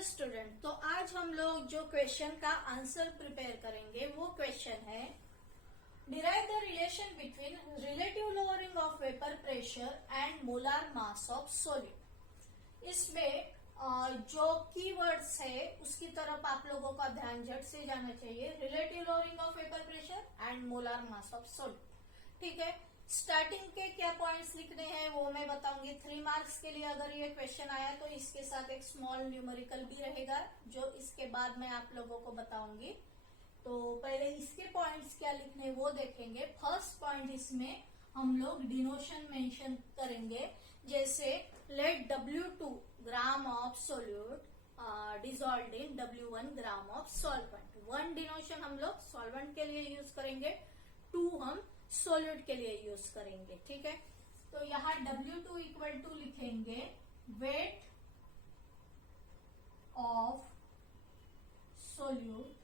Dear student, तो आज हम लोग जो क्वेश्चन का आंसर प्रिपेयर करेंगे वो क्वेश्चन है derive the relation between relative lowering of vapour pressure and molar mass of solid. इसमें जो कीवर्ड्स है उसकी तरफ आप लोगों का ध्यान झट से जाना चाहिए। Relative lowering of vapour pressure and molar mass of solid, ठीक है। स्टार्टिंग के क्या पॉइंट्स लिखने हैं वो मैं बताऊंगी। 3 मार्क्स के लिए अगर ये क्वेश्चन आया तो इसके साथ एक स्मॉल न्यूमेरिकल भी रहेगा जो इसके बाद मैं आप लोगों को बताऊंगी। तो पहले इसके पॉइंट्स क्या लिखने वो देखेंगे। फर्स्ट पॉइंट इसमें हम लोग डिनोशन मेंशन करेंगे, जैसे let W2 gram of solute dissolved in W1 gram of solvent. 1 denotation हम लोग सॉल्वेंट के लिए यूज करेंगे, 2 हम सॉलिड के लिए यूज करेंगे, ठीक है। तो यहाँ W2 इक्वल टू लिखेंगे weight of solute,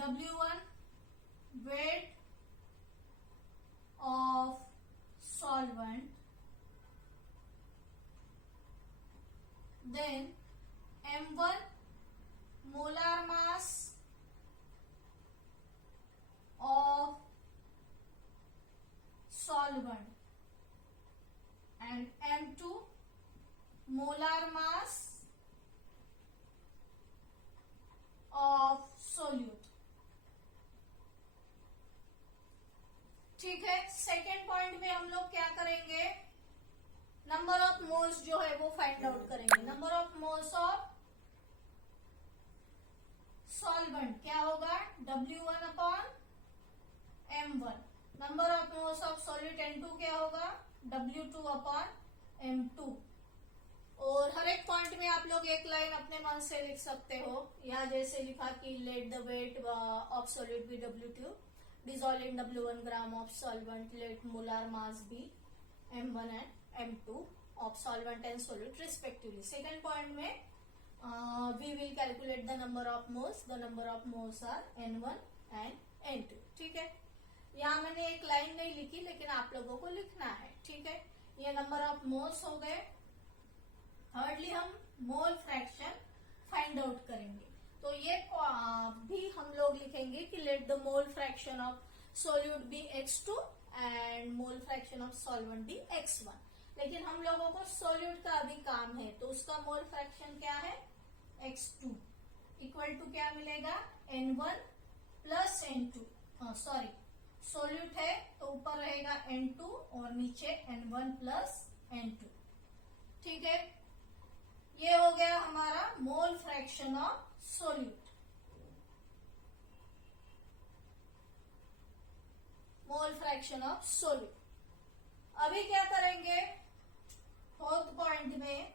W1 weight of solvent, then M1 molar mass of solvent and M2 molar mass of solute, ठीक है। सेकेंड पॉइंट में हम लोग क्या करेंगे, नंबर ऑफ मोल्स जो है वो फाइंड आउट करेंगे। Number of moles of solvent क्या होगा, W1 upon M1। Number of moles of solid N2 क्या होगा, W2 अपॉन M2। और हर एक पॉइंट में आप लोग एक लाइन अपने मन से लिख सकते हो। यहाँ जैसे लिखा कि let the weight of solid be W2 dissolve in W1 gram of solvent, let molar mass be M1 and M2 of solvent and solid respectively. Second point में we will calculate the number of moles. The number of moles are N1 and N2, ठीक है। यहाँ मैंने एक line नहीं लिखी लेकिन आप लोगों को लिखना है, ठीक है। ये नंबर ऑफ मोल्स हो गए। थर्डली हम मोल फ्रैक्शन फाइंड आउट करेंगे, तो ये भी हम लोग लिखेंगे कि let the mole fraction of solute be X2 and mole fraction of solvent be X1। लेकिन हम लोगों को सोल्यूट का अभी काम है तो उसका मोल फ्रैक्शन क्या है, X2 इक्वल टू क्या मिलेगा, N1 plus N2। Sorry, solute है तो ऊपर रहेगा N2 और नीचे N1 प्लस N2, ठीक है। ये हो गया हमारा मोल fraction of solute. Mole fraction of solute. अभी क्या करेंगे, फोर्थ पॉइंट में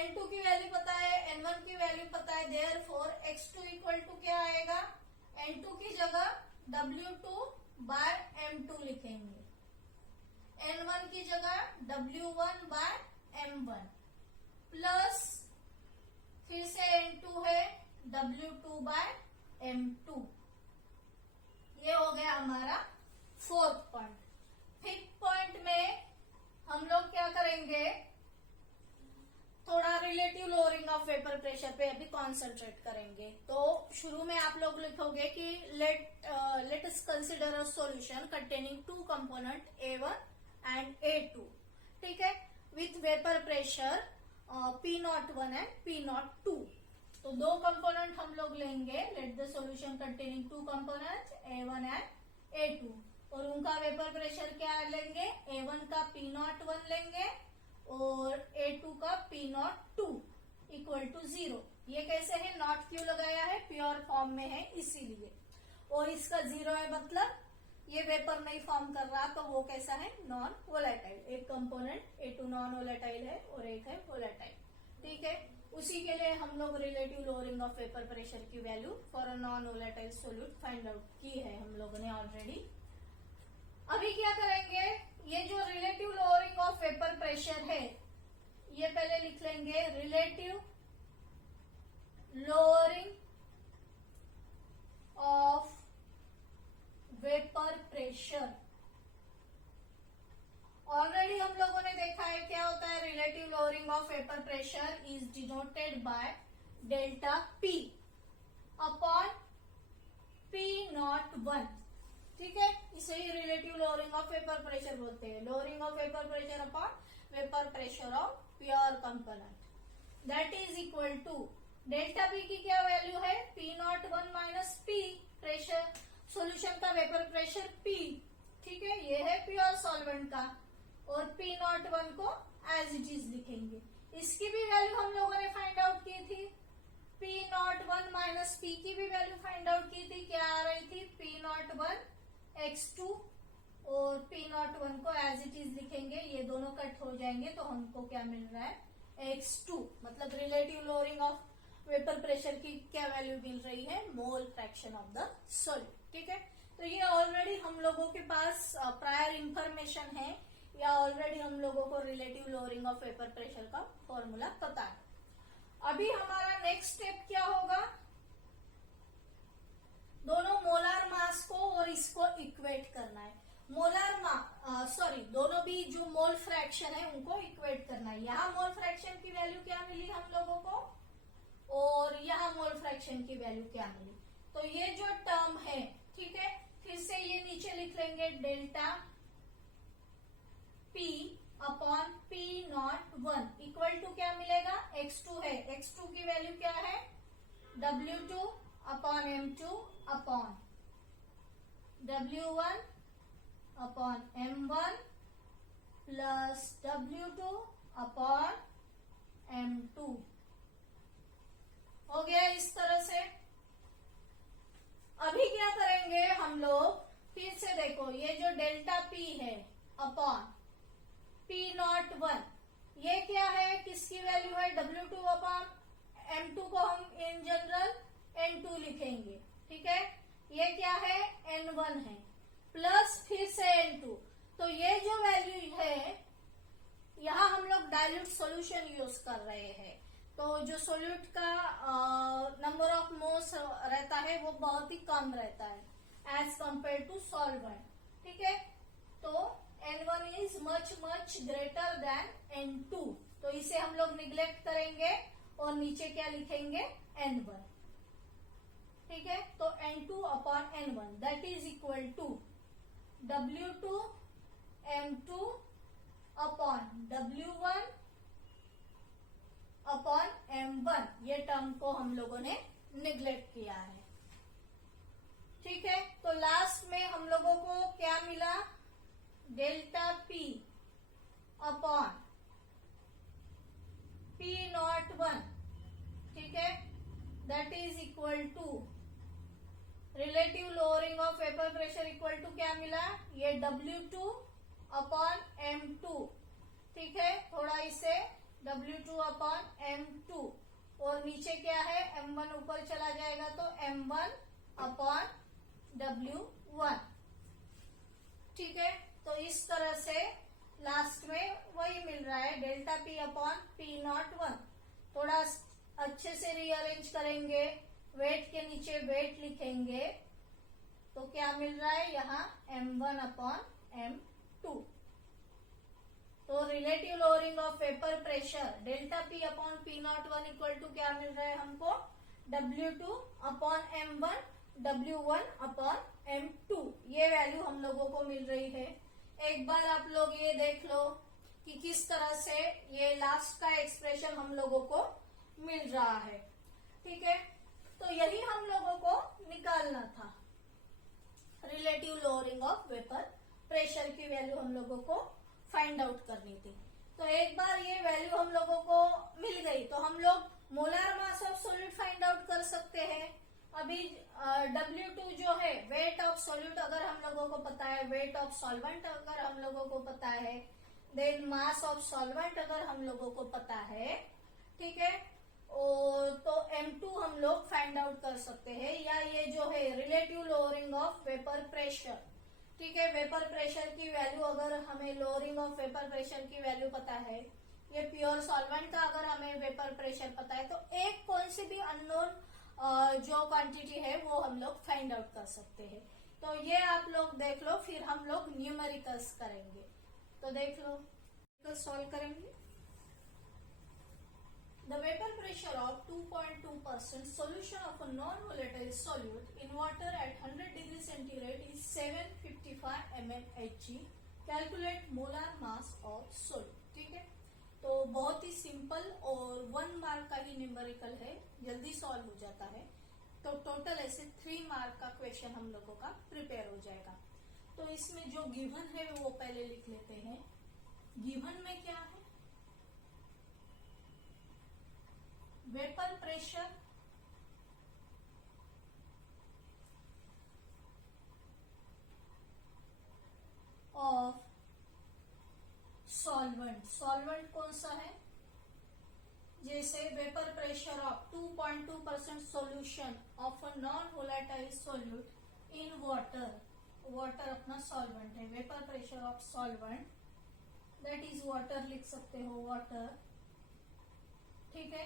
N2 की वैल्यू पता है, N1 की वैल्यू पता है, देयरफॉर X2 इक्वल टू क्या आएगा, N2 की जगह W2 बाय M2 लिखेंगे, N1 की जगह W1 बाय M1 प्लस फिर से N2 है W2 बाय M2। ये हो गया हमारा फोर्थ पॉइंट। फिफ्थ पॉइंट में हम लोग क्या करेंगे, थोड़ा relative lowering of vapour pressure पे अभी कॉन्सेंट्रेट करेंगे। तो शुरू में आप लोग लिखोगे कि let us consider a solution containing 2 component A1 and A2, ठीक है, with vapour pressure P01 and P02। तो 2 कंपोनेंट हम लोग लेंगे, let the solution containing 2 component A1 and A2, और उनका वेपर प्रेशर क्या लेंगे, A1 का P01 लेंगे और A2 का P02 इक्वल टू 0। ये कैसे है, नॉट क्यों लगाया है, प्योर फॉर्म में है इसीलिए। और इसका 0 है मतलब ये वेपर नहीं फॉर्म कर रहा, तो वो कैसा है, नॉन वोलेटाइल। एक कंपोनेंट A2 नॉन वोलेटाइल है और एक है वोलेटाइल, ठीक है। उसी के लिए हम लोग relative lowering of vapour pressure की value for a non volatile solute find out की है हम लोगों ने ऑलरेडी। अभी क्या करेंगे, ये जो relative lowering of vapour pressure है ये पहले लिख लेंगे, relative lowering of vapour pressure. Already हम लोगों ने देखा है क्या होता है relative lowering lowering of vapor pressure is denoted by delta P upon P not 1. ठीक है, इसे ही relative lowering of vapour pressure बोलते हैं. Lowering of vapour pressure upon vapour pressure of pure component. That is equal to delta P की क्या value है? P naught 1 minus P. Pressure solution का वेपर प्रेशर पी. ठीक है, ये है प्योर सॉल्वेंट का. और पी नॉट 1 को एज इट इज लिखेंगे. इसकी भी वैल्यू हम लोगों ने फाइंड आउट की थी. पी नॉट 1 माइनस पी की भी वैल्यू फाइंड आउट की थी. क्या आ रही थी? पी नॉट 1 x2 और पी नॉट 1 को एज इट इज लिखेंगे. ये दोनों कट हो जाएंगे तो हमको क्या मिल रहा है? x2. मतलब relative lowering of vapour pressure की क्या वैल्यू मिल रही है? मोल फ्रैक्शन ऑफ द सॉल्यूट. ठीक है, तो ये ऑलरेडी हम लोगों के पास प्रायर इंफॉर्मेशन है, या ऑलरेडी हम लोगों को relative lowering of vapour pressure का फॉर्मूला पता है. अभी हमारा नेक्स्ट स्टेप क्या होगा? दोनों मोलार मास को और इसको इक्वेट करना है. दोनों भी जो मोल फ्रैक्शन है उनको इक्वेट करना है. यहाँ मोल फ्रैक्शन की वैल्यू क्या मिली हम लोगों को, और यहाँ मोल फ्रैक्शन की वैल्यू क्या मिली. तो ये जो टर्म है, ठीक है, फिर से ये नीचे लिख लेंगे. Delta P upon P not 1 equal to क्या मिलेगा? x2 है. x2 की वैल्यू क्या है? W2 upon M2 upon W1 upon M1 plus W2 upon M2. हो गया इस तरह से. अभी क्या करेंगे हम लोग? फिर से देखो, ये जो डेल्टा P है अपॉन P नॉट 1, ये क्या है? किसकी वैल्यू है? W2 अपॉन M2 को हम इन जनरल N2 लिखेंगे. ठीक है, ये क्या है? N1 है. प्लस फिर से N2. तो ये जो वैल्यू है, यहाँ हम लोग डाइल्यूट सॉल्यूशन यूज कर रहे हैं, तो जो सोल्यूट का नंबर ऑफ मोल्स रहता है वो बहुत ही कम रहता है एज कंपेयर टू सॉल्वेंट. ठीक है, तो N1 is much much greater than N2. तो इसे हम लोग निग्लेक्ट करेंगे और नीचे क्या लिखेंगे? N1. ठीक है, तो N2 upon N1 that is equal to W2 M2 upon W1 upon M1. ये टर्म को हम लोगों ने निग्लेक्ट किया है. ठीक है, तो लास्ट में हम लोगों को क्या मिला? Delta P upon P not 1. ठीक है, that is equal to relative lowering of vapour pressure equal to क्या मिला? ये W2 अपॉन M2. ठीक है, थोड़ा इसे W2 अपॉन M2 और नीचे क्या है? M1 ऊपर चला जाएगा तो M1 अपॉन W1. ठीक है, तो इस तरह से लास्ट में वही मिल रहा है, delta P upon P not 1. थोड़ा अच्छे से रीअरेंज करेंगे, वेट के नीचे वेट लिखेंगे तो क्या मिल रहा है? यहाँ M1 अपॉन M2. तो relative lowering of vapour pressure delta P upon P not 1 equal to क्या मिल रहा है हमको? W2 upon M1 W1 upon M2. ये वैल्यू हम लोगों को मिल रही है. एक बार आप लोग ये देख लो कि किस तरह से ये लास्ट का एक्सप्रेशन हम लोगों को मिल रहा है. ठीक है, तो यही हम लोगों को निकालना था. Relative lowering of vapour pressure की वैल्यू हम लोगों को फाइंड आउट करनी थी. तो एक बार ये वैल्यू हम लोगों को मिल गई तो हम लोग molar mass of solute find out कर सकते हैं. अभी W2 जो है वेट ऑफ सॉल्यूट अगर हम लोगों को पता है, वेट ऑफ सॉल्वेंट अगर हम लोगों को पता है, देन मास ऑफ सॉल्वेंट अगर हम लोगों को पता है. ठीक है, और तो M2 हम लोग फाइंड आउट कर सकते हैं. या ये जो है relative lowering of vapour pressure. ठीक है, वेपर प्रेशर की वैल्यू अगर हमें लोअरिंग ऑफ वेपर प्रेशर की वैल्यू पता है, ये प्योर सॉल्वेंट का अगर हमें वेपर प्रेशर पता है, तो एक कौन सी भी अननोन जो क्वांटिटी है वो हम लोग फाइंड आउट कर सकते हैं. तो ये आप लोग देख लो, फिर हम लोग न्यूमेरिकल्स करेंगे. तो देख लो, तो सॉल्व करेंगे. The vapor pressure of 2.2% solution of a non-volatile solute in water at 100 degree centigrade is 755 mmHg. Calculate molar mass of solute. ठीक है, तो बहुत ही सिंपल और 1 मार्क का ही न्यूमेरिकल है, जल्दी सॉल्व हो जाता है। तो टोटल ऐसे 3 मार्क का क्वेश्चन हम लोगों का प्रिपेयर हो जाएगा। तो इसमें जो गिवन है वो पहले लिख लेते हैं। गिवन में क्या है? Vapour pressure of solvent. Solvent कौन सा है? जैसे vapour pressure of 2.2% solution of a non volatile solute in water. Water अपना सॉल्वेंट है। Vapour pressure of solvent that is water लिख सकते हो, वाटर। ठीक है,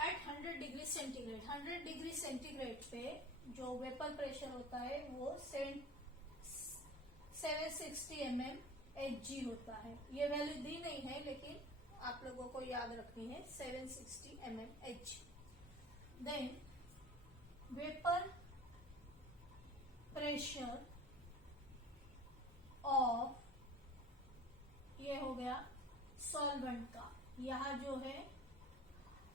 at 100 degree centigrade. 100 degree centigrade पे जो वेपर प्रेशर होता है वो 760 mmHg होता है। ये वैल्यू दी नहीं है लेकिन आप लोगों को याद रखनी है, 760 mmHg। Then vapour pressure of, ये हो गया सॉल्वेंट का। यहाँ जो है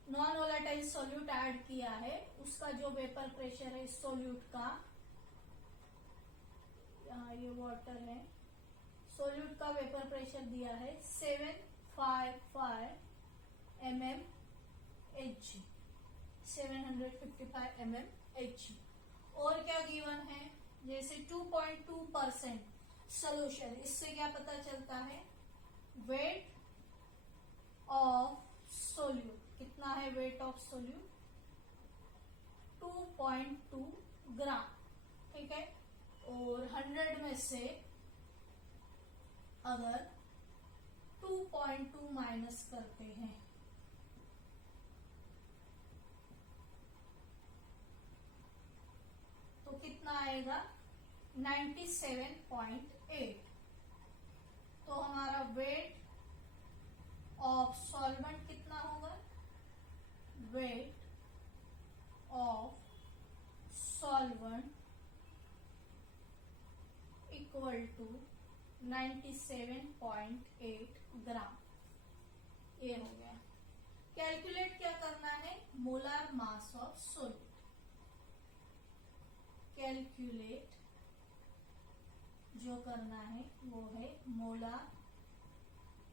नॉन वोलेटाइल सोल्यूट ऐड किया है, उसका जो वेपर प्रेशर है सोल्यूट का, यहाँ ये वाटर है, सोल्यूट का वेपर प्रेशर दिया है 755 mmHg, 755 mmHg। और क्या गिवन है? जैसे 2.2% सोल्यूशन, इससे क्या पता चलता है? वेट ऑफ सोल्यूट कितना है? वेट ऑफ सोल्यूट 2.2 ग्राम। ठीक है, और 100 में से अगर 2.2 माइनस करते हैं तो कितना आएगा? 97.8। तो हमारा वेट ऑफ सॉल्वेंट कितना होगा? Weight of solvent equal to 97.8 gram. ये हो गया। कैलकुलेट क्या करना है? Molar mass of solute. Calculate जो करना है वो है मोलार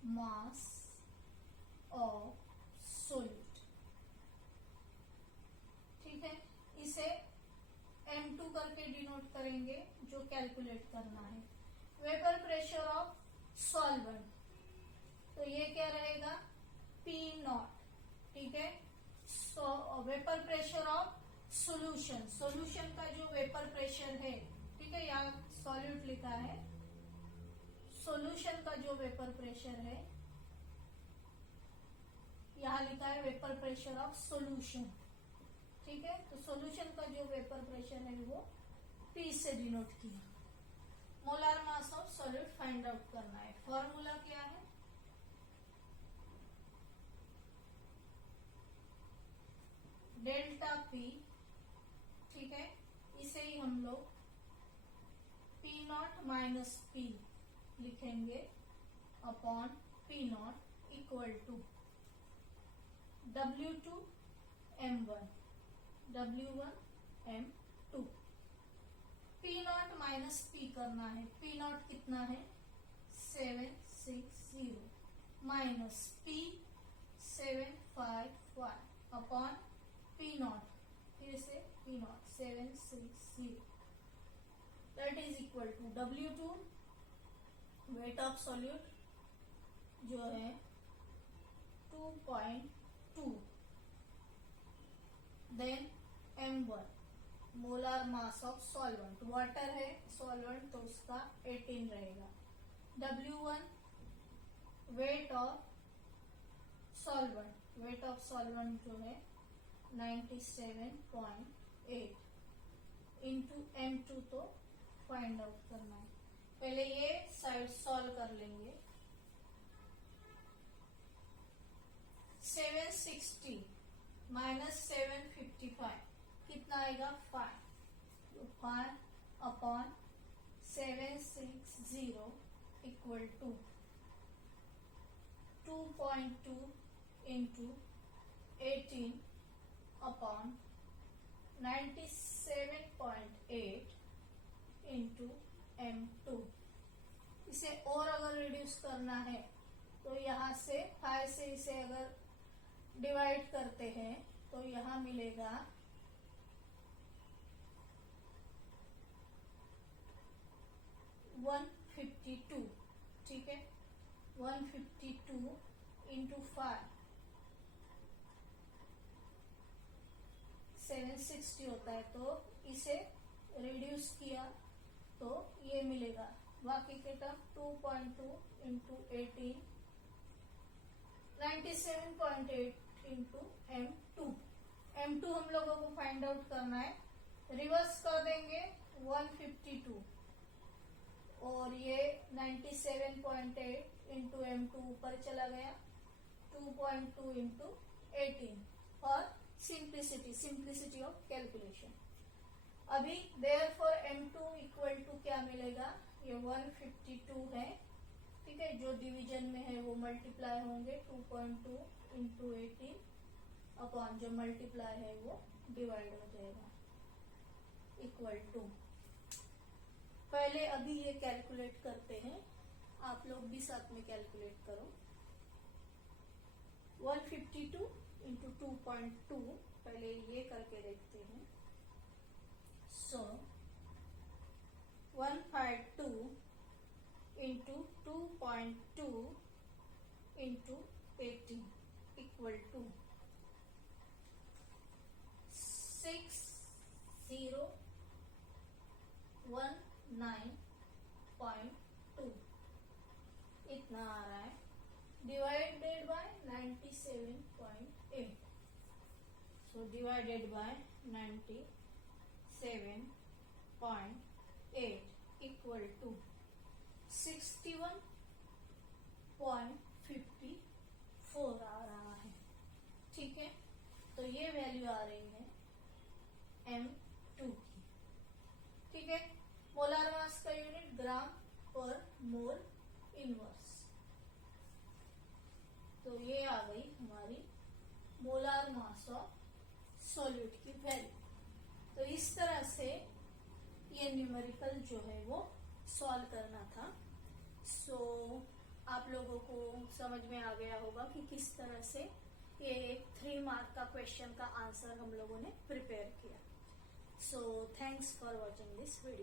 मास ऑफ सोल्यूट। ठीक है, इसे M2 करके डिनोट करेंगे जो कैलकुलेट करना है। वेपर प्रेशर ऑफ सॉल्वेंट, तो ये क्या रहेगा? P0। ठीक है, vapour pressure of solution, solution का जो वेपर प्रेशर है, ठीक है, यहाँ सॉल्यूट लिखा है, सॉल्यूशन का जो वेपर प्रेशर है, यहाँ लिखा है वेपर प्रेशर ऑफ सॉल्यूशन। ठीक है, तो सॉल्यूशन का जो वेपर प्रेशर है वो P से डिनोट किया। Molar mass of solute find out करना है। फॉर्मूला क्या है? Delta P। ठीक है, इसे ही हम लोग P0 माइनस P लिखेंगे upon P0 equal to W2 M1 W1 M2। P0 minus P करना है। P0 कितना है? 760 माइनस P 755 अपॉन P0, फिर से P0 760, that is equal to W2 weight of solute जो है 2.2, then M1 molar mass of solvent, water है solvent तो उसका 18 रहेगा। W1 weight of solvent, weight of solvent जो है 97.8 इंटू M2 तो फाइंड आउट करना है। पहले ये साइड सॉल्व कर लेंगे। 760 माइनस 755 कितना आएगा 5. तो 5 upon 760 equal to 2.2 into 18 upon 97.8 into M2. इसे और अगर रिड्यूस करना है तो यहाँ से 5 से इसे अगर डिवाइड करते हैं तो यहाँ मिलेगा 152. ठीक है, 152 इंटू 5 760 होता है. तो इसे रिड्यूस किया तो ये मिलेगा बाकी के term 2.2 into 18 97.8 into M2. M2 हम लोगों को फाइंड आउट करना है. रिवर्स कर देंगे 152 और ये 97.8 इंटू M2 ऊपर चला गया 2.2 इंटू 18 और सिंप्लिसिटी ऑफ कैलकुलेशन. अभी देयरफॉर M2 इक्वल टू क्या मिलेगा, ये 152 है. ठीक है, जो डिवीजन में है वो मल्टीप्लाई होंगे 2.2 इंटू 18 अपॉन जो मल्टीप्लाई है वो डिवाइड हो जाएगा इक्वल टू. पहले अभी ये कैलकुलेट करते हैं, आप लोग भी साथ में कैलकुलेट करो. 152 इंटू 2.2 पहले ये करके देखते हैं. So 152 into 2.2 into 18 equal to 6019.2 इतना आ रहा है divided by 97.8. So divided by 97.8 equal to 61.54 आ रहा है. ठीक है, तो ये वैल्यू आ रही है M2 की. ठीक है, मोलार मास का यूनिट ग्राम पर मोल इनवर्स. तो ये आ गई हमारी मोलार मास ऑफ सॉल्यूट की वैल्यू. तो इस तरह से ये न्यूमेरिकल जो है वो सॉल्व करना था. सो आप लोगों को समझ में आ गया होगा कि किस तरह से ये एक 3 मार्क का क्वेश्चन का आंसर हम लोगों ने प्रिपेयर किया. So thanks for watching this video.